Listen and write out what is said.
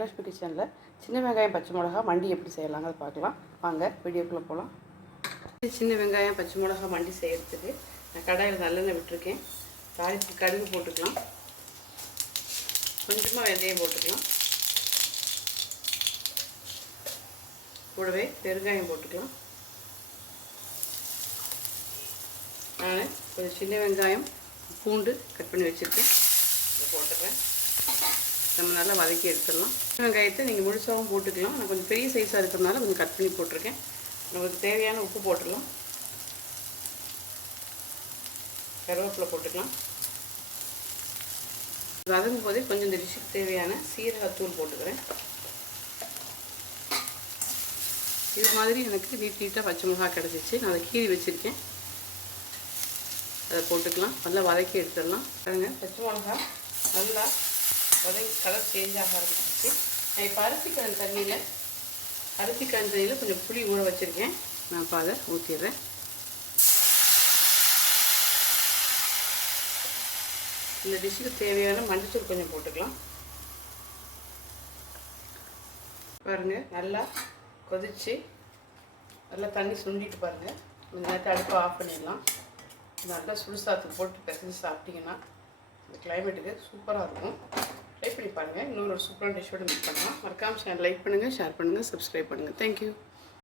லக்ஷ்மி கிச்சனில் சின்ன வெங்காயம் பச்சை மிளகா மண்டி எப்படி செய்யலாங்கிறத பார்க்கலாம். வாங்க வீடியோக்குள்ளே போகலாம். சின்ன வெங்காயம் பச்சை மிளகா மண்டி செய்கிறதுக்கு நான் கடாயில் நல்லெண்ணெய் விட்டுருக்கேன். தாளிப்பு கடுகு போட்டுக்கலாம், கொஞ்சமாக வெந்தயம் போட்டுக்கலாம், கூடவே பெருங்காயம் போட்டுக்கலாம். நான் கொஞ்சம் சின்ன வெங்காயம் பூண்டு கட் பண்ணி வச்சுருக்கேன், இதை போட்டுறேன். நம்ம நல்லா வதக்கி எடுத்துடலாம். வெங்காயத்தை நீங்கள் முழுசாகவும் போட்டுக்கலாம். நான் கொஞ்சம் பெரிய சைஸாக இருக்கிறதுனால கொஞ்சம் கட் பண்ணி போட்டிருக்கேன். நமக்கு தேவையான உப்பு போட்டுடலாம், கருவேப்பிலை போட்டுக்கலாம். வதங்கும் போதே கொஞ்சம் இந்த டிஷ்ஷுக்கு தேவையான சீரகத்தூள் போட்டுக்கிறேன். இது மாதிரி எனக்கு நீட்டாக பச்சை மிளகா கிடச்சிச்சு, நான் அதை கீறி வச்சுருக்கேன். அதை போட்டுக்கலாம், நல்லா வதக்கி எடுத்துடலாம். பாருங்க, பச்சை மிளகா நல்லா வதங்கி கலர் சேஞ்ச் ஆக ஆரம்பிச்சிச்சு. நான் இப்போ அரிசிக்கிழங்கு தண்ணியில் கொஞ்சம் புளி ஊற வச்சுருக்கேன். நான் இப்போ அதை ஊற்றிடுறேன். இந்த டிஷ்ஷுக்கு தேவையான மஞ்சத்தூள் கொஞ்சம் போட்டுக்கலாம். பாருங்கள், நல்லா கொதிச்சு நல்லா தண்ணி சுண்டிட்டு பாருங்கள். இந்த நேரத்தை அடுப்பை ஆஃப் பண்ணிடலாம். நல்லா சுடுசாத்துக்கு போட்டு பிசைஞ்சு சாப்பிட்டிங்கன்னா இந்த கிளைமேட்டுக்கு சூப்பராக இருக்கும். ட்ரை பண்ணி பாருங்கள். இன்னொரு சூப்பரான டிஷ்ஷோடு மீட் பண்ணலாம். மறக்காமல் லைக் பண்ணுங்கள், ஷேர் பண்ணுங்கள், சப்ஸ்கிரைப் பண்ணுங்கள். தேங்க்யூ.